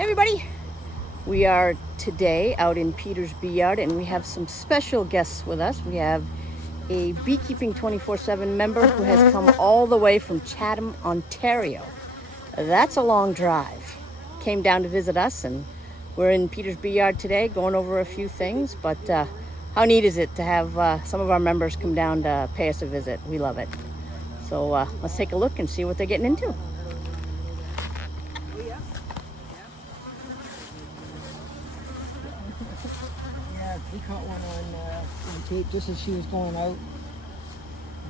Hey everybody, we are today out in Peter's bee yard and we have some special guests with us. We have a Beekeeping 24/7 member who has come all the way from Chatham, Ontario. That's a long drive. Came down to visit us and we're in Peter's bee yard today going over a few things, but how neat is it to have some of our members come down to pay us a visit. We love it. So let's take a look and see what they're getting into. Yeah, we caught one on tape just as she was going out.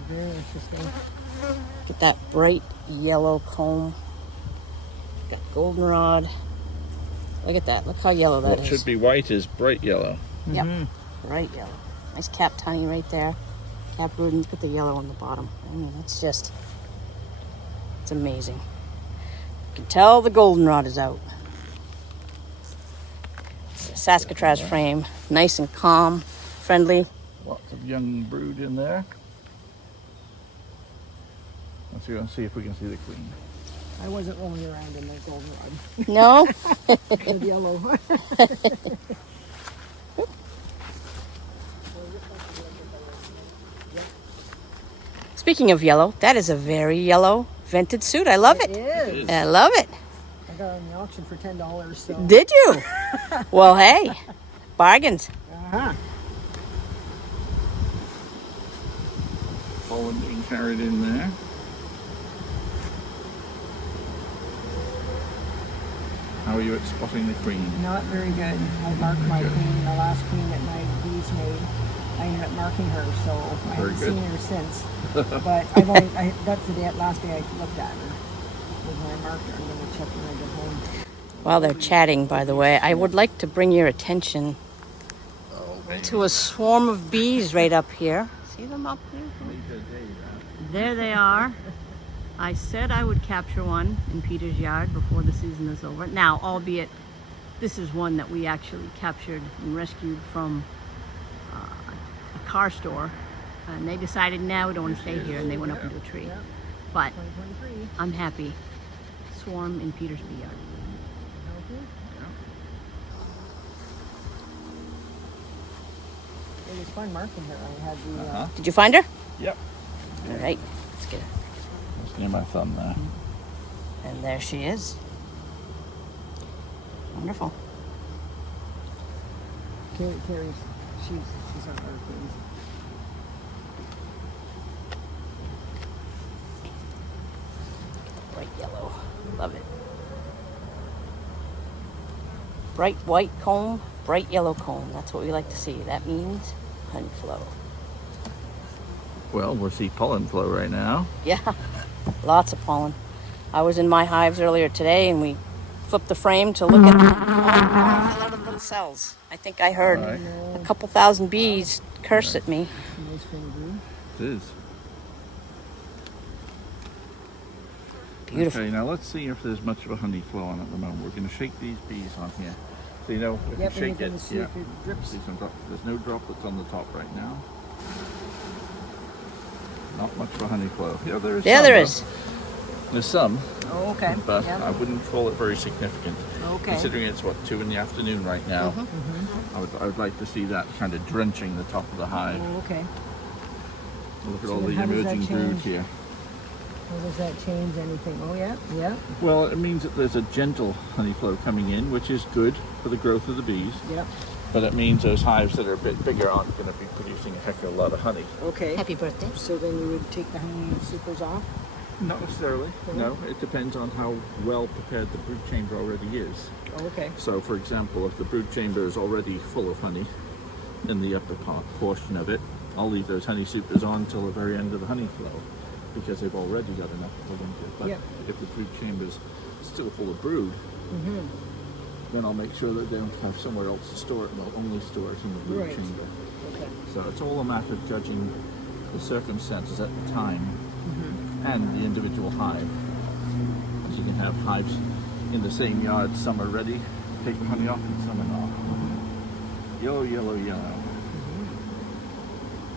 Very interesting. Get that bright yellow comb. Got goldenrod. Look at that. Look how yellow that is. What should be white is bright yellow. Yep, bright yellow. Nice capped honey right there. Cap brood, and look at the yellow on the bottom. I mean, it's amazing. You can tell the goldenrod is out. It's a Saskatraz frame, nice and calm, friendly. Lots of young brood in there. Let's see if we can see the queen. I wasn't rolling around in the goldenrod. No? The yellow. Speaking of yellow, that is a very yellow vented suit. I love it. It is. I love it. I got it on the auction for $10. So. Did you? Well, hey, bargains. Uh-huh. Pollen being carried in there. How are you at spotting the queen? Not very good. I marked my queen, the last queen that my bees made. I ended up marking her, so I haven't seen her since. But that's the last day I looked at her. Was when I marked her. I'm going to check when I get home. While they're chatting, by the way, I would like to bring your attention to a swarm of bees right up here. See them up there? There they are. I said I would capture one in Peter's yard before the season is over. Now, albeit this is one that we actually captured and rescued from a car store. And they decided, now we don't want to stay here, and they went up into a tree. Yep. But 2023. I'm happy. Swarm in Peter's bee yard. It was fun marking her. I had the Did you find her? Yep. All right, let's get her. Just near my thumb there. And there she is. Wonderful. Carrie's. She's on our queens. Bright yellow. Love it. Bright white comb, bright yellow comb. That's what we like to see. That means honey flow. Well, we'll see pollen flow right now. Yeah, lots of pollen. I was in my hives earlier today and we flipped the frame to look at all the little cells. I think I heard a couple thousand bees curse at me. Nice finger. It is. Beautiful. Okay, now let's see if there's much of a honey flow on at the moment. We're going to shake these bees on here. So you know, if Yep, you shake and it, see if it drips. see some there's no droplets on the top right now. Not much of a honey flow. Yeah, there is. Yeah, some, there though. is. There's some, Oh, okay. but Yep. I wouldn't call it very significant. Okay. Considering it's, 2 in the afternoon right now, I would like to see that kind of drenching the top of the hive. Oh, okay. Look at So all then the how does that emerging brood change? here. How does that change anything? Oh, yeah. Yeah. Well, it means that there's a gentle honey flow coming in, which is good for the growth of the bees. Yep. But it means those hives that are a bit bigger aren't going to be producing a heck of a lot of honey. Okay. Happy birthday. So then you would take the honey supers off? Not necessarily. No, it depends on how well prepared the brood chamber already is. Oh, okay. So, for example, if the brood chamber is already full of honey in the upper portion of it, I'll leave those honey supers on till the very end of the honey flow because they've already got enough for the winter. But Yep. if the brood chamber's still full of brood, then I'll make sure that they don't have somewhere else to store it, and they'll only store it in the brood Right. chamber. Okay. So it's all a matter of judging the circumstances at the time and the individual hive. Because you can have hives in the same yard, some are ready to take the honey off and some are not. Yellow, yellow, yellow.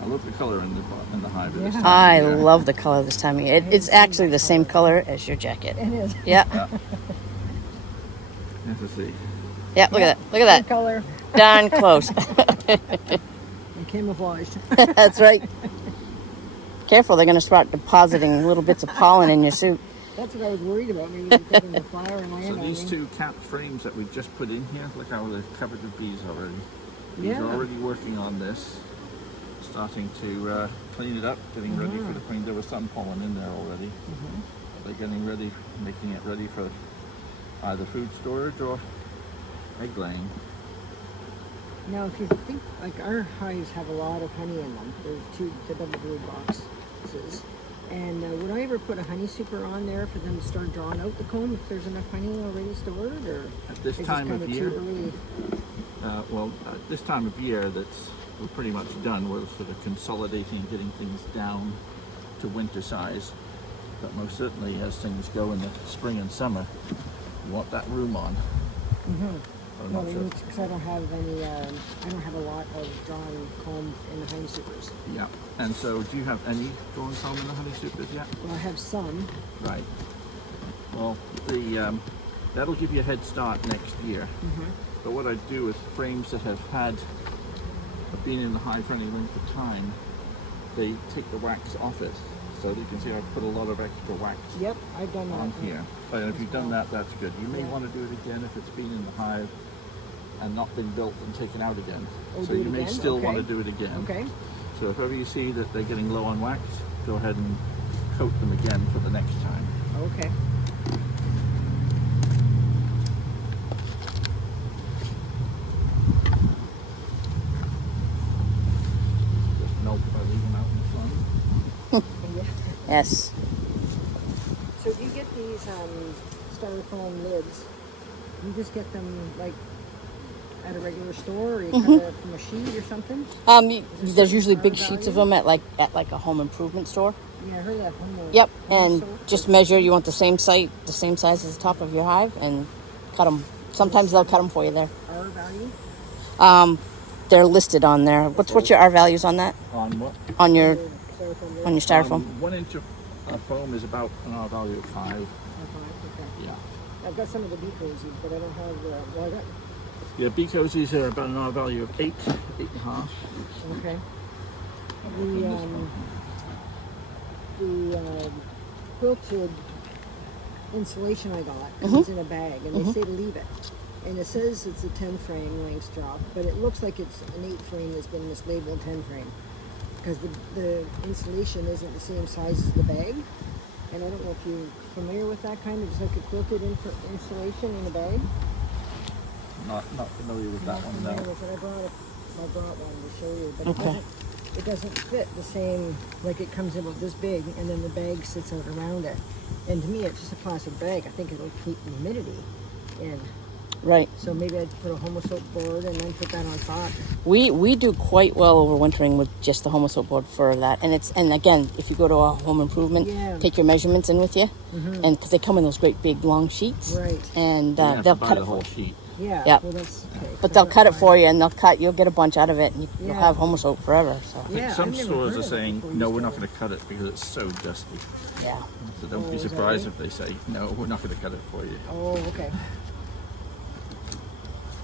I love the color in the hive. This time I of year. love the color this time of year. It's actually the same color as your jacket. It is. Yeah. Yeah. You have to see. Yeah, look at that. Look Good at that. color Darn close. and camouflaged. That's right. Careful, they're going to start depositing little bits of pollen in your suit. That's what I was worried about. Maybe they're taking the flower and land So on these me. two capped frames that we just put in here, look how they're covered with bees already. Bees Yeah. are already working on this, starting to clean it up, getting ready for the queen. There was some pollen in there already. They're getting ready, making it ready for either food storage or egg laying. Now, if you think, like our hives have a lot of honey in them. They're the double brood boxes. And would I ever put a honey super on there for them to start drawing out the comb if there's enough honey already stored? Or At this is time kind of of year, too early? at this time of year, we're pretty much done. We're sort of consolidating and getting things down to winter size. But most certainly, as things go in the spring and summer, you want that room on. Or No, not sure. because I don't have any. I don't have a lot of drawn comb in the honey supers. Yeah. And so, do you have any drawn comb in the honey supers yet? Well, I have some. Right. Well, that'll give you a head start next year. But what I do with frames that have been in the hive for any length of time, they take the wax off it. So you can see I've put a lot of extra wax Yep, I've done that. on here. But if you've done that, that's good. You may Yeah. want to do it again if it's been in the hive and not been built and taken out again. Oh, So do you it may again? still Okay. want to do it again. Okay. So if ever you see that they're getting low on wax, go ahead and coat them again for the next time. Okay. Just melt if I leave them out in the sun. Yeah. Yes. So do you get these styrofoam lids? You just get them like at a regular store, or you cut it from a sheet or something? There's usually big Value? sheets of them at like a home improvement store. Yeah, I heard that from the. Yep, home and soap. just measure. You want the same size as the top of your hive, and cut them. Sometimes they'll cut them for you there. R value. They're listed on there. What's your R values on that? On what? On your Styrofoam lid. on your styrofoam? 1 inch of foam is about an R value of 5. Okay. Yeah. I've got some of the bee cozies, but I don't have well, I got. Yeah, bee cozies are about an R value of 8, 8.5. Okay. The quilted insulation I got comes in a bag, and they say to leave it. And it says it's a 10 frame length drop, but it looks like it's an 8 frame that's been mislabeled 10 frame because the insulation isn't the same size as the bag. And I don't know if you're familiar with that kind of, just like a quilted insulation in a bag. Not familiar with that one, Familiar no. with it. I brought one to show you, but Okay. it doesn't fit the same, like it comes about this big and then the bag sits out around it. And to me, it's just a plastic bag. I think it'll keep the humidity in. Right. So maybe I'd put a homo soap board and then put that on top. We do quite well overwintering with just the homo soap board for that, and again, if you go to a home improvement, Yeah. take your measurements in with you, and because they come in those great big long sheets, Right. and You have they'll to buy cut the it for whole you. sheet. Yeah. Yeah. Well, that's okay. But they'll cut it for you, and you'll get a bunch out of it, and you'll Yeah. have homo soap forever. So I think Yeah, some I've never stores heard are of it saying, before you no, we're not started. going to cut it because it's so dusty. yeah. So don't Oh, be is that surprised right? if they say, no, we're not going to cut it for you. Oh, okay.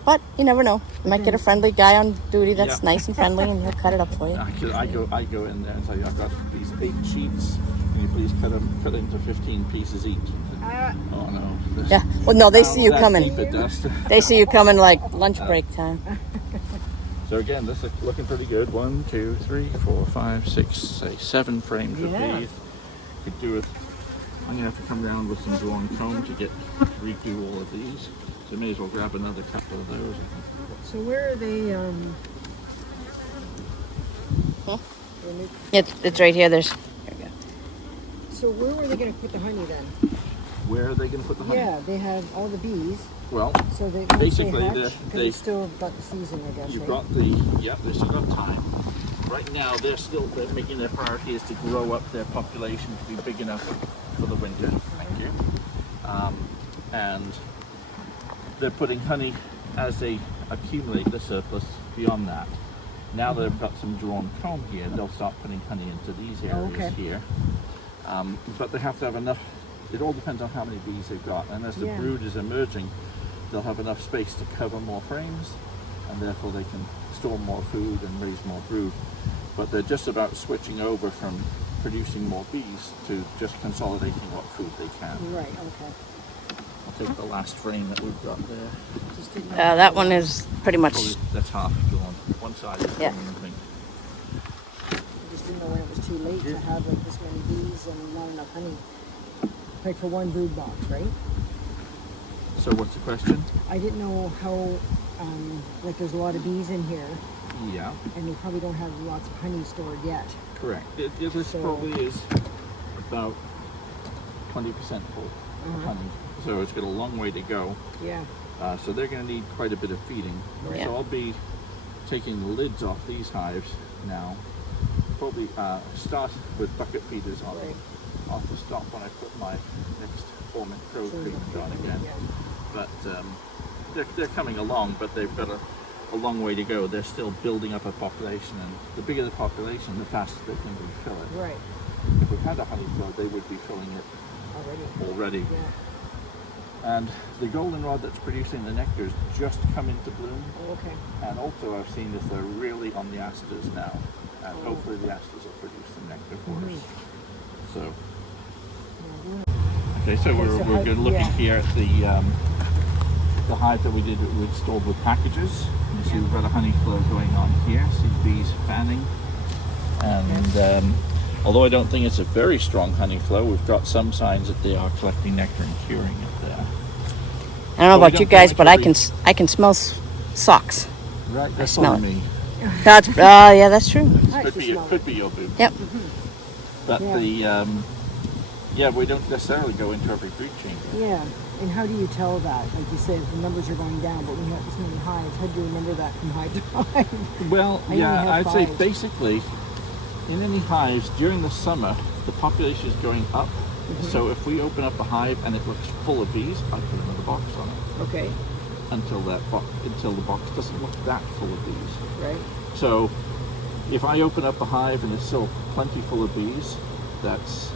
But you never know. You might get a friendly guy on duty that's Yeah. nice and friendly, and he'll cut it up for you. I go in there and say, I've got these 8 sheets. Can you please cut into 15 pieces each? Oh no. This- Yeah. Well, no, they see you that coming. deep of dust. They see you coming like lunch break time. So again, this is looking pretty good. 1, 2, 3, 4, 5, 6, say 7 frames of Yeah. these. Could do it. I'm gonna have to come down with some drawn comb to redo all of these. So may as well grab another couple of those. So where are they? It's right here. There we go. So where were they going to put the honey then? Where are they gonna put the honey? Yeah, they have all the bees. Well, So they Basically, because they- it's still got the season, I guess. you've right? got they've still got time. Right now, they're making their priority is to grow up their population to be big enough for the winter. Thank you. And they're putting honey as they accumulate the surplus beyond that. Now they've got some drawn comb here, they'll start putting honey into these areas okay. here. But they have to have enough. It all depends on how many bees they've got, and as the Yeah. brood is emerging, they'll have enough space to cover more frames, and therefore they can store more food and raise more brood. But they're just about switching over from producing more bees to just consolidating what food they can. Right, okay. I'll take the last frame that we've got there. Just didn't know. That one is pretty much. Probably that's half gone. One side is Yeah. gone, I think. I just didn't know when it was too late to have like this many bees and not enough honey. Like for one brood box, right? So what's the question? I didn't know how, like there's a lot of bees in here, Yeah, and they probably don't have lots of honey stored yet. correct. This So- probably is about 20% full of honey. So it's got a long way to go. Yeah. So they're going to need quite a bit of feeding. Yeah. So I'll be taking the lids off these hives now. Probably start with bucket feeders on. Right. I'll have to stop when I put my next Formant Pro So, treatment on again. yeah. But they're coming along, but they've got a long way to go. They're still building up a population, and the bigger the population, the faster they can refill it. Right. If we had a honey flow, they would be filling it already. Yeah. And the goldenrod that's producing the nectar has just come into bloom. Oh, okay. And also I've seen that they're really on the asters now. And hopefully the asters will produce the nectar for us. So, okay, so we're how- good looking yeah. here at the hive that we installed with packages. You see we've got a honey flow going on here. See bees fanning. And although I don't think it's a very strong honey flow, we've got some signs that they are collecting nectar and curing it there. I don't know Well, we about you don't guys, feel but like I can smell socks. Right, that's smell on it. me. That's yeah, that's true. I Could just be, smell could be your boob. Yep. But Yeah. we don't necessarily go into every breed chamber. Yeah. And how do you tell that? Like you said, the numbers are going down, but when you have this many hives, how do you remember that from hive to hive? Well, I only have I'd say 5. basically in any hives during the summer, the population is going up. So if we open up a hive and it looks full of bees, I put another box on it Okay. until the box doesn't look that full of bees. Right. So if I open up a hive and it's still plenty full of bees, that's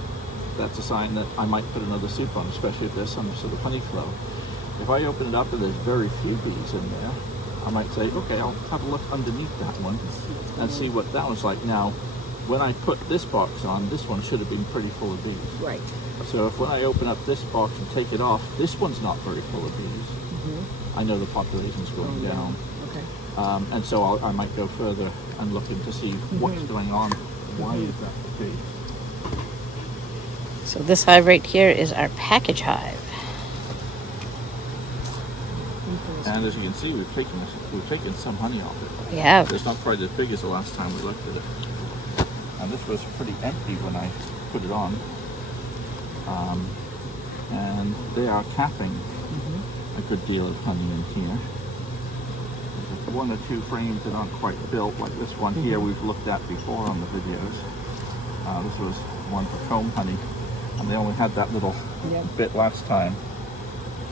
a sign that I might put another soup on, especially if there's some sort of honey flow. If I open it up and there's very few bees in there, I might say, okay, I'll have a look underneath that one and see what that one's like. Now, when I put this box on, this one should have been pretty full of bees. Right. So if when I open up this box and take it off, this one's not very full of bees. I know the population's going down. Okay. And so I might go further and look in to see what's going on. Why is that the case? So this hive right here is our package hive. And as you can see, we've taken some honey off it. We have. It's not quite as big as the last time we looked at it. And this was pretty empty when I put it on. And they are capping a good deal of honey in here. There's one or two frames that aren't quite built, like this one here we've looked at before on the videos. This was one for comb honey, and they only had that little bit last time.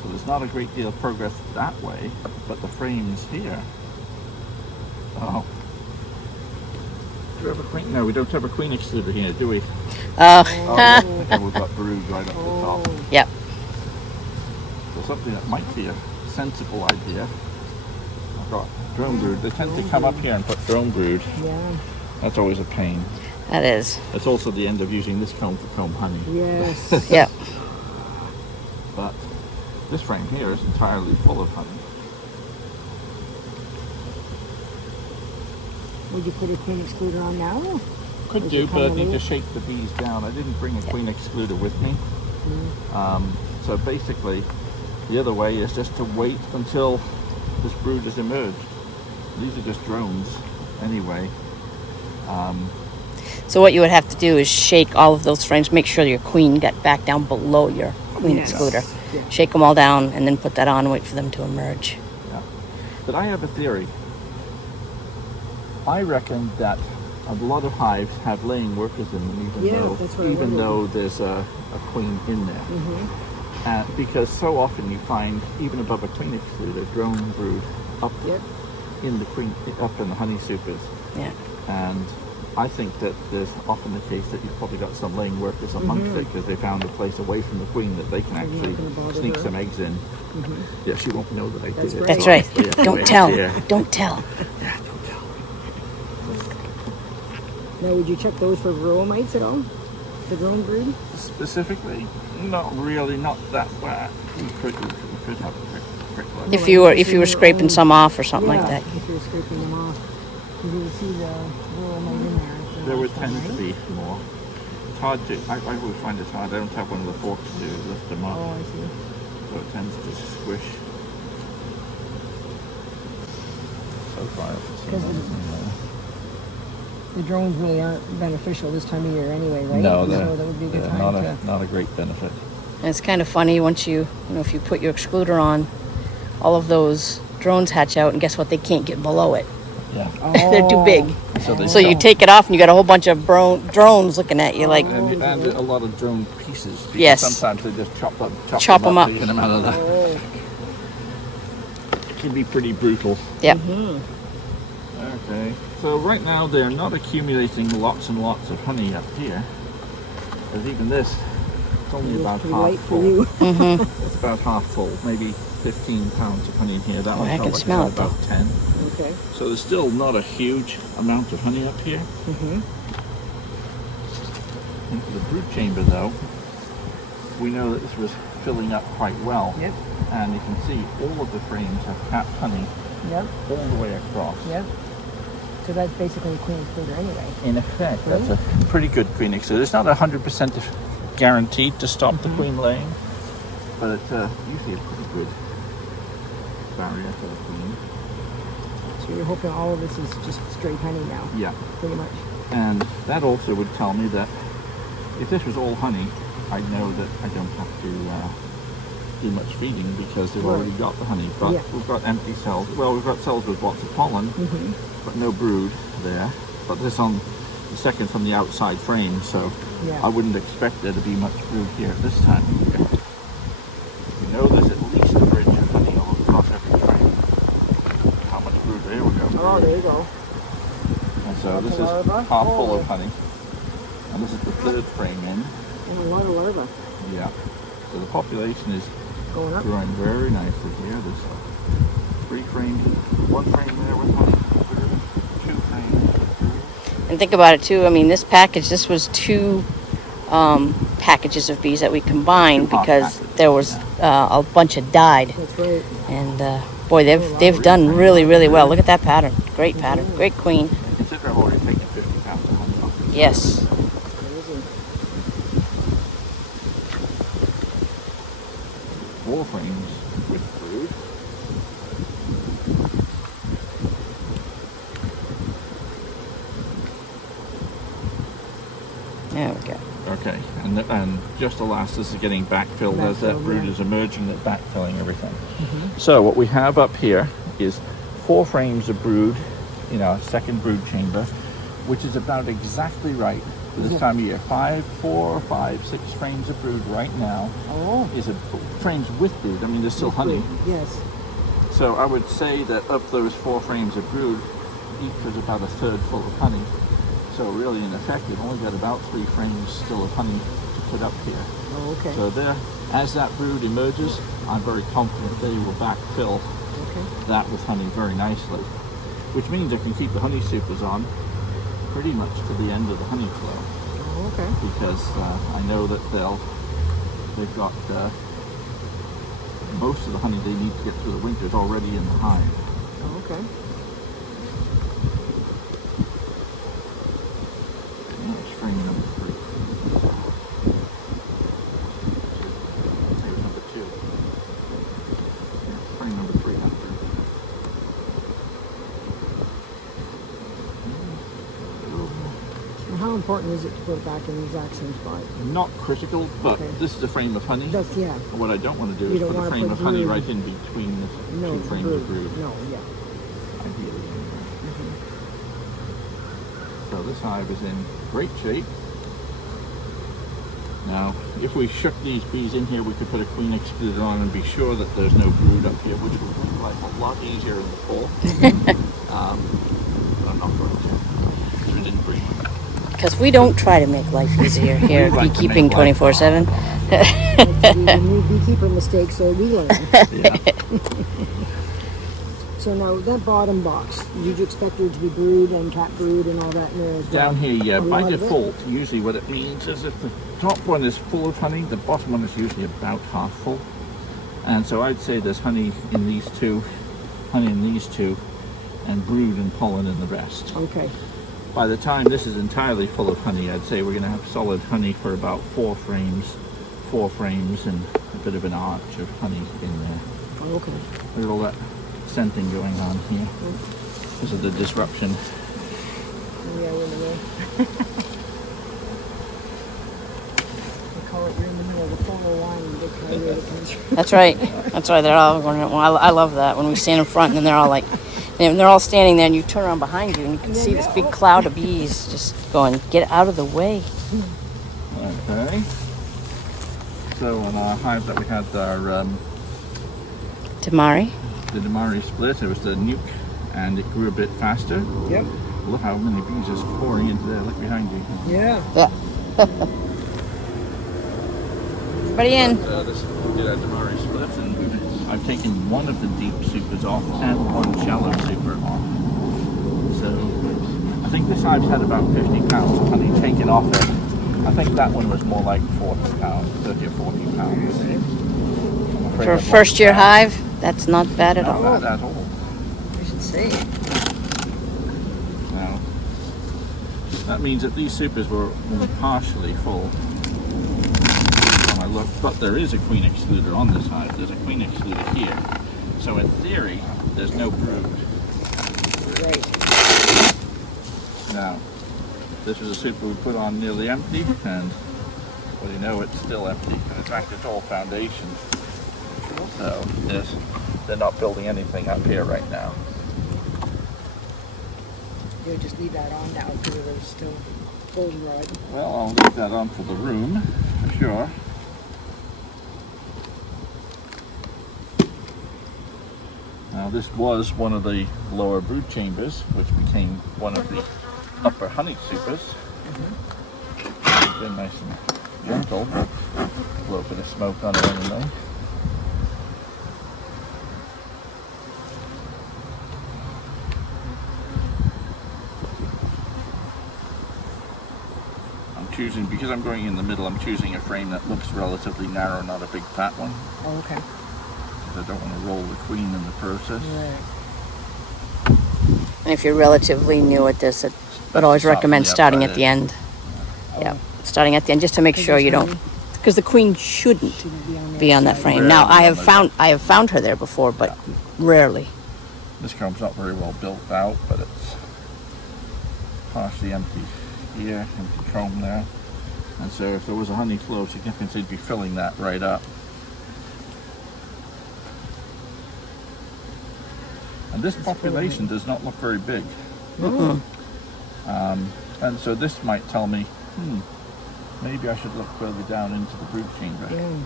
So there's not a great deal of progress that way, but the frames here. Oh. Do we have a queen? No, we don't have a queen excluder here, do we? Oh, And we've got brood right up the top. yep. So something that might be a sensible idea. I've got drone brood. They tend to come up here and put drone brood. Yeah. That's always a pain. That is. It's also the end of using this comb for comb honey. Yes. Yep. But this frame here is entirely full of honey. Would you put a queen excluder on now? Could Does do, it come but I with need to it? shake the bees down. I didn't bring a queen excluder with me. So basically, the other way is just to wait until this brood has emerged. These are just drones anyway. So what you would have to do is shake all of those frames, make sure your queen got back down below your queen Yes. excluder. Yeah. Shake them all down and then put that on and wait for them to emerge. Yeah. But I have a theory. I reckon that a lot of hives have laying workers in them, Yeah, that's what I even wondered. though there's a queen in there. Because so often you find, even above a queen excluder, drone brood up Yep. in the queen, up in the honey supers. Yeah. And I think that there's often the case that you've probably got some laying workers amongst it because they found a place away from the queen that they can actually gonna bother sneak her. some eggs in. Yeah, she won't know that I That's did it. That's so right. obviously, yeah, Don't yeah, tell. Yeah, Don't tell. yeah, don't tell. Now, would you check those for varroa mites at all? The drone brood? Specifically, not really, not that bad. We could have a quick look. If you were scraping some off or something like that. If you're scraping them off. You would see the varroa mite in there. There would tend to be more. It's hard to, I always find it hard. I don't have one of the forks to lift them up. Oh, I see. So it tends to squish. So far, it's The drones really aren't beneficial this time of year anyway, right? no, so that would be a good time not a great benefit. And it's kind of funny once if you put your excluder on, all of those drones hatch out, and guess what? They can't get below it. Yeah. They're too big. So, So you take it off, and you got a whole bunch of drones looking at you like. and a lot of drone pieces. Because Yes. Sometimes they just Chop them up. taking them out of the. Oh, It can be pretty brutal. Yeah. Okay. So right now they're not accumulating lots and lots of honey up here. Because even this, it's only it's about too half light for full. you. It's about half full, maybe 15 pounds of honey in here. That Oh, one I felt can like smell had it, though. about 10. Okay. So there's still not a huge amount of honey up here. Into the brood chamber though, we know that this was filling up quite well. Yep. And you can see all of the frames have capped honey Yep. all the way across. Yep. So that's basically a queen excluder anyway. In effect, that's a pretty good queen excluder. It's not 100% guaranteed to stop the queen laying, but it's usually a pretty good barrier for the queen. So you're hoping all of this is just straight honey now, Yeah, pretty much. and that also would tell me that if this was all honey, I'd know that I don't have to do much feeding because they've already got the honey. But Yeah. we've got empty cells. Well, we've got cells with lots of pollen, but no brood there. But this on the second from the outside frame, so Yeah. I wouldn't expect there to be much brood here at this time of year. You know there's at least a bridge of honey all across every frame. How much brood? There we go. Oh, there you go. And so That's this a is larva. half full Oh. of honey. And this is the third frame in. And a lot of larvae Yeah. So the population is going up. growing very nicely here. There's 3 frames, 1 frame there with honey, 2 frames with brood. And think about it too. I mean, this was 2 packages of bees that we combined 2 hot because packages, there was a bunch had died, That's right. and boy, they've done really, really well. Look at that pattern. Great pattern. Great queen. And consider I've already taken 50 pounds of honey off. Yes. Crazy. 4 frames with brood. There we go. Okay, and just the last, this is getting backfilled as that Backfilled, brood yeah. is emerging, that backfilling everything. So what we have up here is 4 frames of brood in our second brood chamber, which is about exactly right for this time of year. 4, 5, 6 frames of brood right now. Oh. Is it frames with brood? I mean, there's still honey. Yes. So I would say that of those 4 frames of brood, each was about a third full of honey. So really, in effect, you've only got about 3 frames still of honey to put up here. Oh, okay. So there, as that brood emerges, I'm very confident they will backfill that with honey very nicely. Which means I can keep the honey supers on pretty much to the end of the honey flow. Oh, okay. Because I know that they've got most of the honey they need to get through the winter is already in the hive. Oh, okay. That's frame number 3. Maybe number 2. Yeah, frame number 3 after. And how important is it to put it back in the exact same spot? Not critical, but Okay. this is a frame of honey. That's, yeah. And what I don't want to do You is don't put a wanna frame put of honey brood. right in between the No, 2 frames of brood. No, yeah. Ideally, anyway. So this hive is in great shape. Now, if we shook these bees in here, we could put a queen excluder on and be sure that there's no brood up here, which would make life a lot easier in the fall. But I'm not going to. It's and didn't bring them back. Because we don't try to make life easier here at We like to Beekeeping make life 24/7. Like to do the new beekeeper mistake, so we learn. Yeah. So now that bottom box, did you expect there to be brood and cat brood and all that in there as well? Down here, yeah, A by lot of it? default, usually what it means is if the top one is full of honey, the bottom one is usually about half full. And so I'd say there's honey in these two, and brood and pollen in the rest. Okay. By the time this is entirely full of honey, I'd say we're going to have solid honey for about 4 frames, and a bit of an arch of honey in there. Oh, okay. There's all that scenting going on here because of the disruption. Yeah, we're in the middle. They call it, we're in the middle of the photo line. Look how where it comes from. That's right. That's right. They're all going. Well, I love that when we stand in front and then they're all like, and they're all standing there, and you turn around behind you and you can see this big cloud of bees just going, get out of the way. Okay. So on our hive that we had our Tamari. the Damari split, it was the nuke, and it grew a bit faster. Yep. Look how many bees is pouring into there. Look behind you. Yeah. Everybody in. This did our Damari split, and I've taken one of the deep supers off and one shallow super off. So I think this hive's had about 50 pounds of honey taken off it. I think that one was more like 40 pounds, 30 or 40 pounds. I'm afraid For a that first year wasn't bad. hive, that's not bad at all. Not bad at all. I should say. Now, that means that these supers were only partially full. When I look, but there is a queen excluder on this hive. There's a queen excluder here. So in theory, there's no brood. Right. Now, this was a super we put on nearly empty, and well, you know, it's still empty. And in fact, it's all foundation. So they're not building anything up here right now. You'll just leave that on now because there's still goldenrod. Well, I'll leave that on for the room, for sure. Now this was one of the lower brood chambers, which became one of the upper honey supers. Been nice and gentle. A little bit of smoke on it anyway. Choosing, because I'm going in the middle, I'm choosing a frame that looks relatively narrow, not a big fat one. Oh, okay. Because I don't want to roll the queen in the process. Right. And if you're relatively new at this, I'd always Soften recommend the starting outside at the edge. end. Yeah, starting at the end just to make sure you don't, because the queen shouldn't Shouldn't be on that outside. frame. Now I have found her there before, but rarely. This comb's not very well built out, but it's partially empty here, empty comb there. And so if there was a honey flow significance, they'd be filling that right up. And this population does not look very big. And so this might tell me, maybe I should look further down into the brood chamber. Yeah.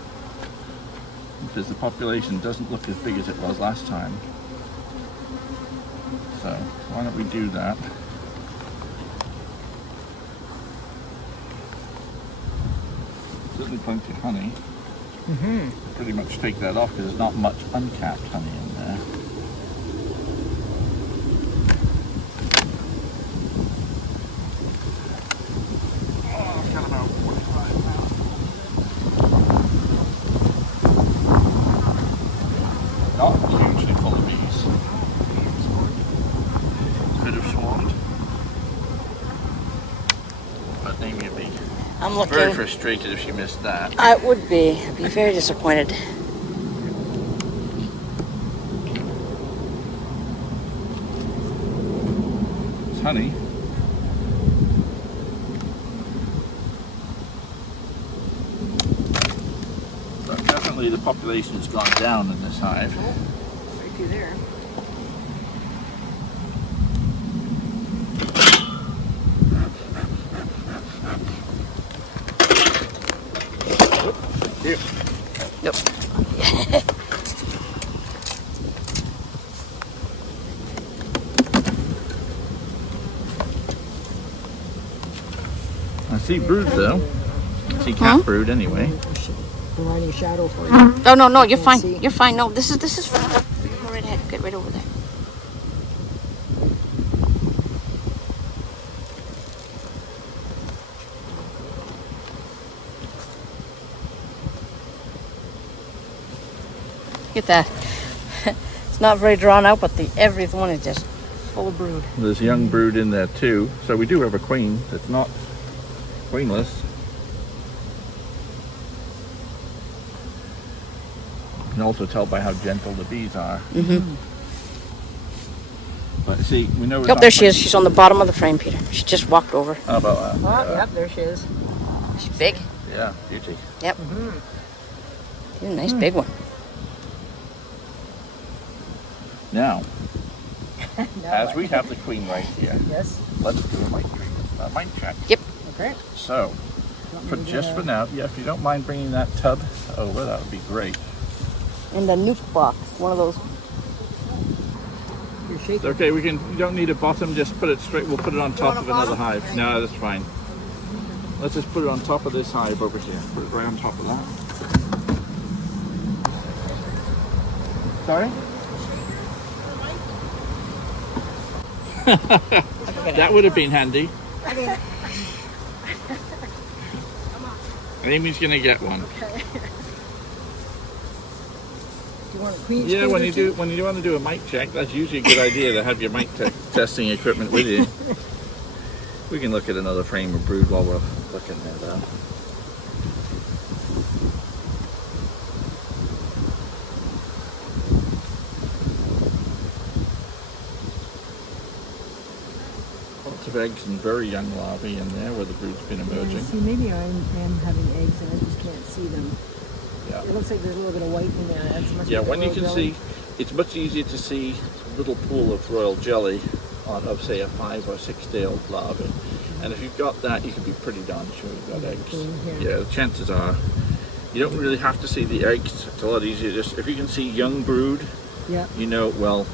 Because the population doesn't look as big as it was last time. So why don't we do that? There's plenty of honey. Pretty much take that off because there's not much uncapped honey in there. Oh, I've got about 45 pounds. Not hugely full of bees. Could have swarmed. But name your bee. I'm Very looking. frustrated if she missed that. I would be. I'd be very disappointed. It's honey. But definitely the population has gone down in this hive. Right through there. Here. Yep. see brood though. See cat brood anyway. Providing shadow for you. Oh no, you're fine. see. You're fine. No, this is go right ahead. Get right over there. Get that. It's not very drawn out, but every one is just full of brood. There's young brood in there too. So we do have a queen that's not queenless. You can also tell by how gentle the bees are. But see, we know. Oh, there she is. She's on the bottom of the frame, Peter. She just walked over. How about that? Oh, yep, there she is. She's big. Yeah, beauty. Yep. She's a nice big one. Now, as we have the queen right here, Yes. let's do a mite check. Yep. Okay. So, for now, yeah, if you don't mind bringing that tub over, that would be great. In the nuke box, one of those. You're It's shaking. okay, you don't need a bottom, just put it straight, we'll put it on top of another hive. No, that's fine. Let's just put it on top of this hive over here. Put it right on top of that. Sorry? That would have been handy. Amy's gonna get one. Do you want a queen? Yeah, when you want to do a mite check, that's usually a good idea to have your mite testing equipment with you. We can look at another frame of brood while we're looking at that. Lots of eggs and very young larvae in there where the brood's been emerging. See, maybe I am having eggs and I just can't see them. Yeah. It looks like there's a little bit of white in there. That's must Yeah, be the when you royal can jelly. see, it's much easier to see a little pool of royal jelly of say a 5 or 6 day old larvae. And if you've got that, you can be pretty darn sure you've got eggs. Yeah, the chances are you don't really have to see the eggs. It's a lot easier. Just if you can see young brood, Yeah. you know, well,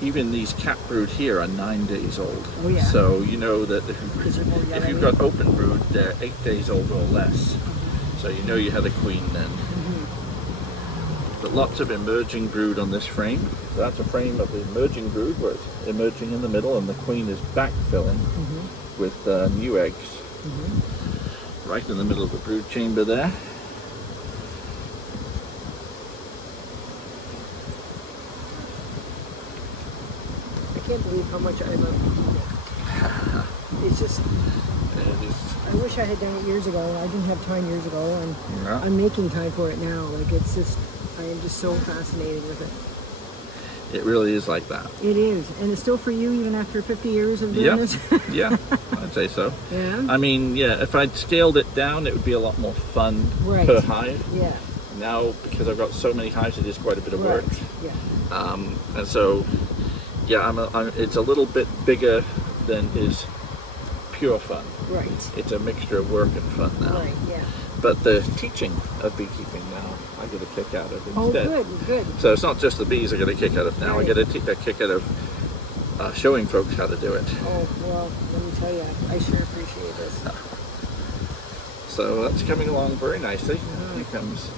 even these cat brood here are 9 days old. Oh, yeah. So you know that Because they're more if yellowy. you've got open brood, they're 8 days old or less. So you know you had a queen then. But lots of emerging brood on this frame. So that's a frame of the emerging brood where it's emerging in the middle and the queen is backfilling with new eggs. Right in the middle of the brood chamber there. I can't believe how much I love beekeeping. It's just, I wish I had done it years ago. I didn't have time years ago, and Yeah. I'm making time for it now. Like, it's just, I am just so fascinated with it. It really is like that. It is, and it's still for you even after 50 years of doing Yeah. this. Yeah, I'd say so. Yeah. I mean, yeah, if I'd scaled it down, it would be a lot more fun Right. per hive. Yeah. Now, because I've got so many hives, it is quite a bit of work. Right. Yeah. And so, yeah, it's a little bit bigger than is pure fun. Right. It's a mixture of work and fun now. Right. Yeah. But the teaching of beekeeping now, I get a kick out of Oh, instead. good. Good. So it's not just the bees I get a kick out of now. I Right. get a kick out of showing folks how to do it. Oh, well, let me tell you, I sure appreciate this. So that's coming along very nicely. Here comes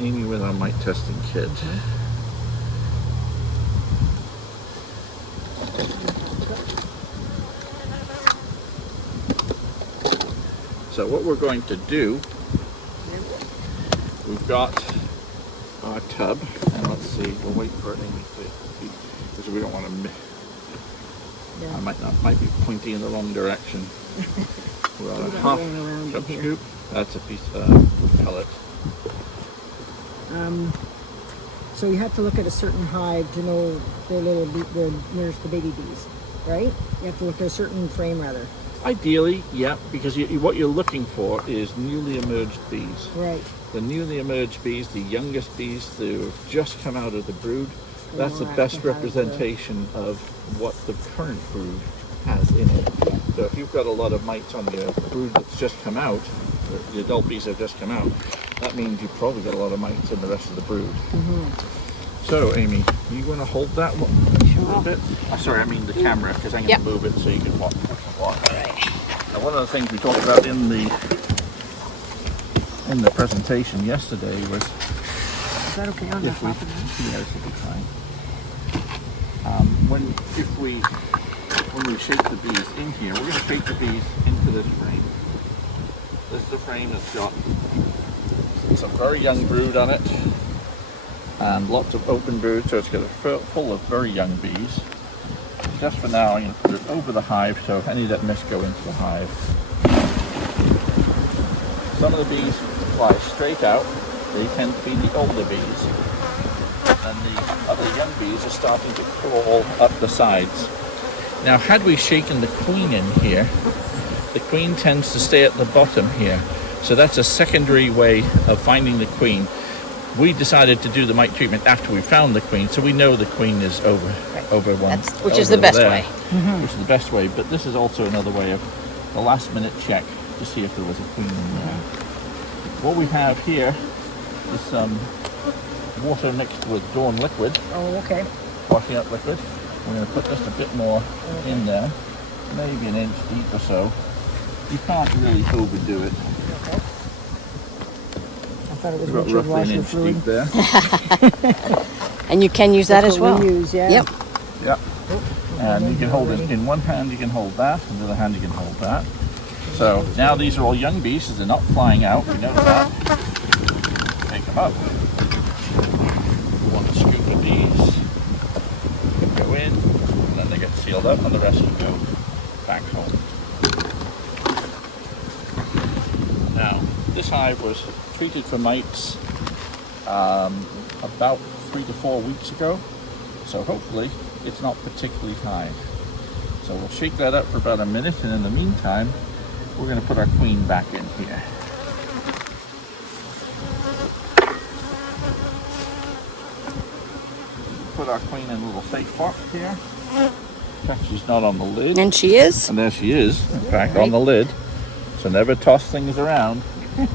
Amy with our mite testing kit. So what we're going to do, we've got our tub, and let's see, we'll wait for Amy to, because we don't want to, Yeah. I might be pointing in the wrong direction. We're on a Going half around cup here. scoop. That's a piece of pellet. So you have to look at a certain hive to know there's the baby bees, right? You have to look at a certain frame rather. Ideally, yeah, because what you're looking for is newly emerged bees. Right. The newly emerged bees, the youngest bees who have just come out of the brood, that's the Well, best that's the hive, representation of what the current brood has in it. So if you've got a lot of mites on your brood that's just come out, the adult bees have just come out, that means you've probably got a lot of mites in the rest of the brood. So Amy, you want to hold that one a little bit? Oh, sorry, I mean the camera, because I'm going to Yep. move it so you can watch. Now, one of the things we talked about in the presentation yesterday was Is that okay on the if we, top of that? yeah, this will be fine. When we shake the bees in here, we're going to shake the bees into this frame. This is the frame that's got some very young brood on it and lots of open brood, so it's got full of very young bees. Just for now, I'm going to put it over the hive so any of that mist go into the hive. Some of the bees fly straight out. They tend to be the older bees. And the other young bees are starting to crawl up the sides. Now, had we shaken the queen in here, the queen tends to stay at the bottom here. So that's a secondary way of finding the queen. We decided to do the mite treatment after we found the queen, so we know the queen is over one. Which is the best way. Which is the best way, but this is also another way of a last minute check to see if there was a queen in there. What we have here is some water mixed with Dawn liquid, Oh, okay. washing up liquid. We're going to put just a bit more in there, maybe an inch deep or so. You can't really overdo it. Okay. I thought it was We've got Richard roughly an washer inch fluid. deep there. And you can use that That's as what well. we use, yeah. Yep. Yep. And you can hold it in one hand, you can hold that, and the other hand you can hold that. So now these are all young bees, so they're not flying out, we know that. Take them up. We want a scoop of bees. Go in, and then they get sealed up, and the rest will go back home. Now, this hive was treated for mites about 3 to 4 weeks ago, so hopefully it's not particularly high. So we'll shake that up for about a minute, and in the meantime, we're going to put our queen back in here. Put our queen in a little safe box here. Check she's not on the lid. And she is. And there she is, in fact, on the lid. So never toss things around. And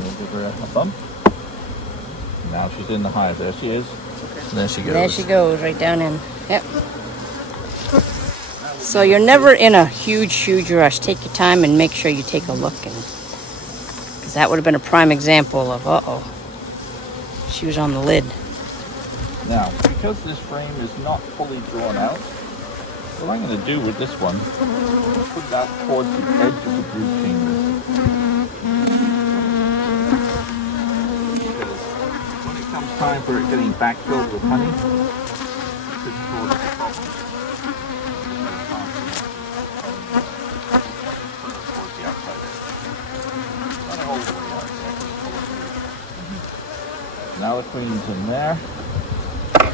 we'll give her a bump. Now she's in the hive. There she is. And there she goes. There she goes, right down in. Yep. So you're never in a huge rush. Take your time and make sure you take a look, because that would have been a prime example of she was on the lid. Now, because this frame is not fully drawn out, what I'm going to do with this one is put that towards the edge of the brood chamber. Because when it comes time for it getting backfilled with honey, it's towards the top. Towards the outside. Not all the way out there. Now the queen's in there.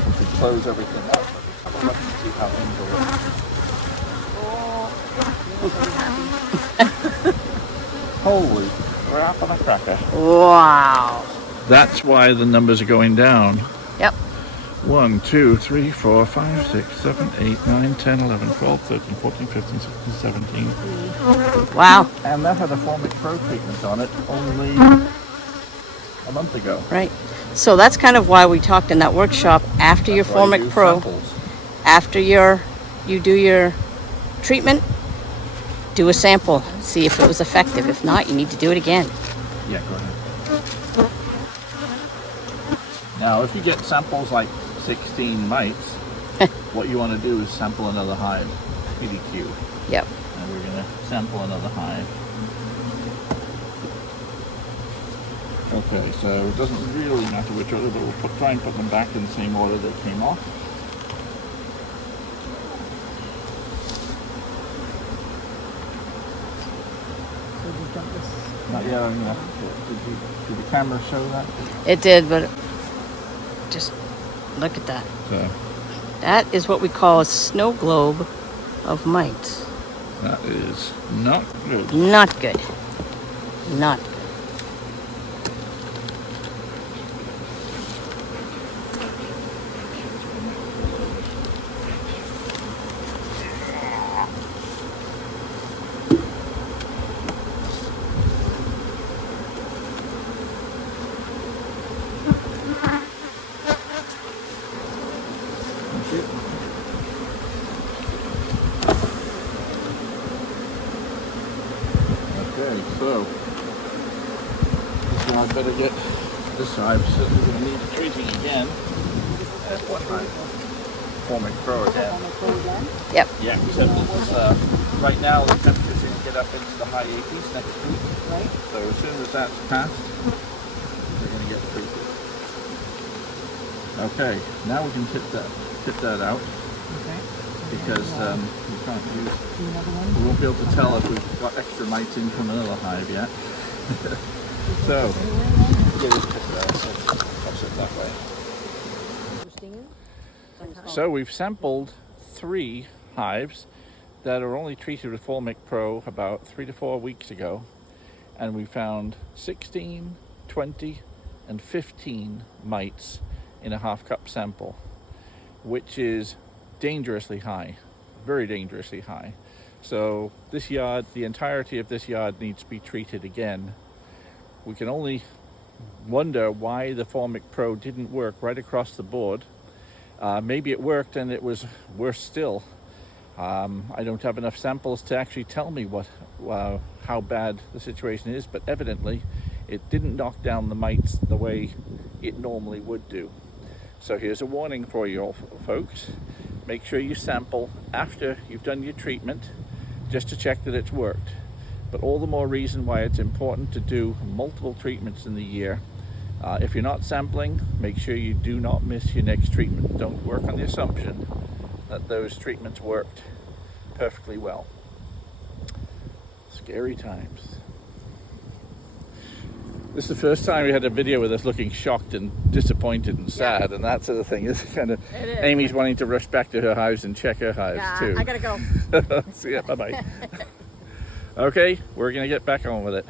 We should close everything up. Have a look and see how things are looking. Holy crap on a cracker. Wow. That's why the numbers are going down. Yep. 1, 2, 3, 4, 5, 6, 7, 8, 9, 10, 11, 12, 13, 14, 15, 16, 17. Wow. And that had a Formic Pro treatment on it only a month ago. Right. So that's kind of why we talked in that workshop after your That's why you Formic do Pro, samples. after you do your treatment, do a sample, see if it was effective. If not, you need to do it again. Yeah, go ahead. Now, if you get samples like 16 mites, what you want to do is sample another hive, PDQ. Yep. And we're going to sample another hive. Okay, so it doesn't really matter which order, but we'll try and put them back in the same order they came off. So you dump this. Not yet, I'm gonna, did the camera show that? It did, but just look at that. So, That is what we call a snow globe of mites. that is not good. Not good. Not good. So, this yard better get this hive. Certainly going to need treating again. That's one hive. Forming Pro again. Yep. Yeah, except this is, right now the temperatures going to get up into the high 80s next week. Right. So as soon as that's passed, they're going to get treated. Okay, now we can tip that out. Okay. Because we can't use, Do another one. we won't be able to tell if we've got extra mites in from another hive yet. So, yeah, just tip it out, so toss it that way. So we've sampled 3 hives that are only treated with Formic Pro about 3 to 4 weeks ago, and we found 16, 20, and 15 mites in a half-cup sample, which is dangerously high, very dangerously high. So this yard, the entirety of this yard needs to be treated again. We can only wonder why the Formic Pro didn't work right across the board. Maybe it worked and it was worse still. I don't have enough samples to actually tell me how bad the situation is, but evidently it didn't knock down the mites the way it normally would do. So here's a warning for you all, folks. Make sure you sample after you've done your treatment, just to check that it's worked. But all the more reason why it's important to do multiple treatments in the year. If you're not sampling, make sure you do not miss your next treatment. Don't work on the assumption that those treatments worked perfectly well. Scary times. This is the first time we had a video with us looking shocked and disappointed and sad, and that sort of thing. It's kind of Amy's wanting to rush back to her hives and check her hives too. I gotta go. See ya. Bye bye. Okay, we're gonna get back on with it.